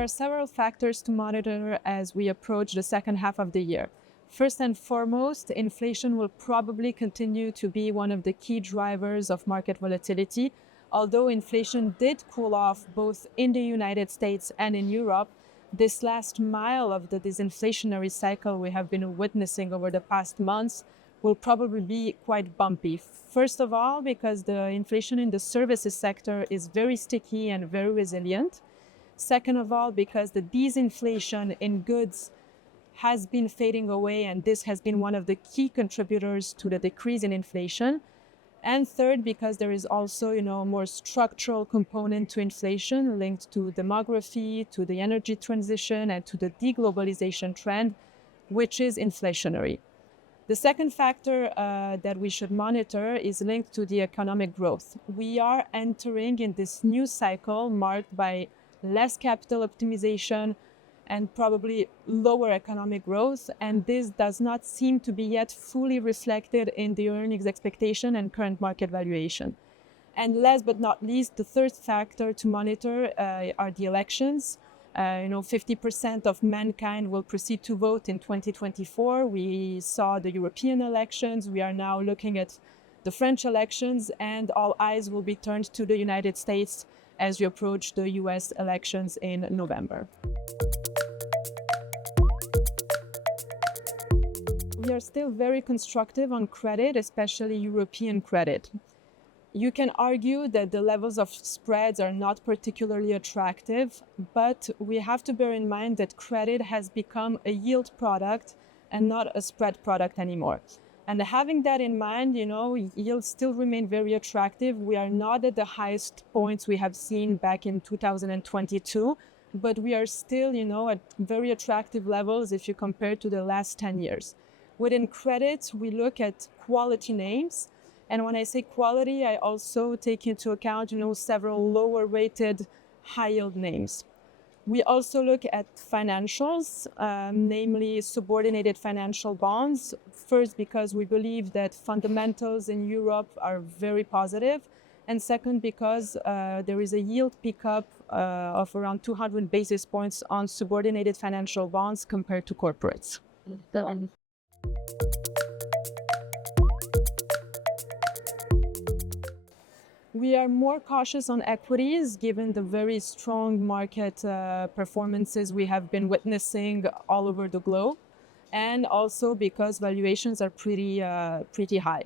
there are several factors to monitor as we approach the second half of the year. First and foremost, inflation will probably continue to be one of the key drivers of market volatility. Although inflation did cool off both in the United States and in Europe, this last mile of the disinflationary cycle we have been witnessing over the past months will probably be quite bumpy. First of all, because the inflation in the services sector is very sticky and very resilient. Second of all, because the disinflation in goods has been fading away, and this has been one of the key contributors to the decrease in inflation. And third, because there is also, a more structural component to inflation linked to demography, to the energy transition, and to the deglobalization trend, which is inflationary. The second factor that we should monitor is linked to the economic growth. We are entering in this new cycle marked by less capital optimization and probably lower economic growth, and this does not seem to be yet fully reflected in the earnings expectation and current market valuation. And last but not least, the third factor to monitor are the elections. 50% of mankind will proceed to vote in 2024. We saw the European elections. We are now looking at the French elections, and all eyes will be turned to the United States as we approach the US elections in November. We are still very constructive on credit, especially European credit. You can argue that the levels of spreads are not particularly attractive, but we have to bear in mind that credit has become a yield product and not a spread product anymore. And having that in mind, yields still remain very attractive. We are not at the highest points we have seen back in 2022, but we are still, at very attractive levels if you compare to the last 10 years. Within credit, we look at quality names. And when I say quality, I also take into account, several lower rated high yield names. We also look at financials, namely subordinated financial bonds. First, because we believe that fundamentals in Europe are very positive. And second, because there is a yield pickup of around 200 basis points on subordinated financial bonds compared to corporates. We are more cautious on equities given the very strong market performances we have been witnessing all over the globe, and also because valuations are pretty high.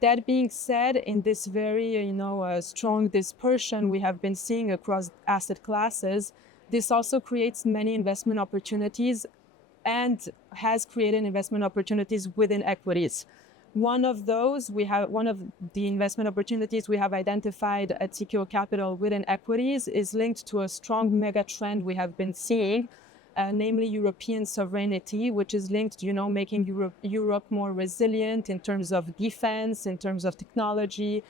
That being said, in this very strong dispersion we have been seeing across asset classes, this also creates many investment opportunities and has created investment opportunities within equities. One of the investment opportunities we have identified at Tikehau Capital within equities is linked to a strong mega trend we have been seeing, namely European sovereignty, which is linked to making Europe more resilient in terms of defense, in terms of technology,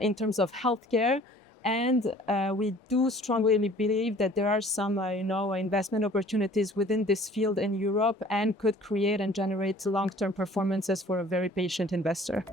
in terms of healthcare. And we do strongly believe that there are some, investment opportunities within this field in Europe and could create and generate long-term performances for a very patient investor.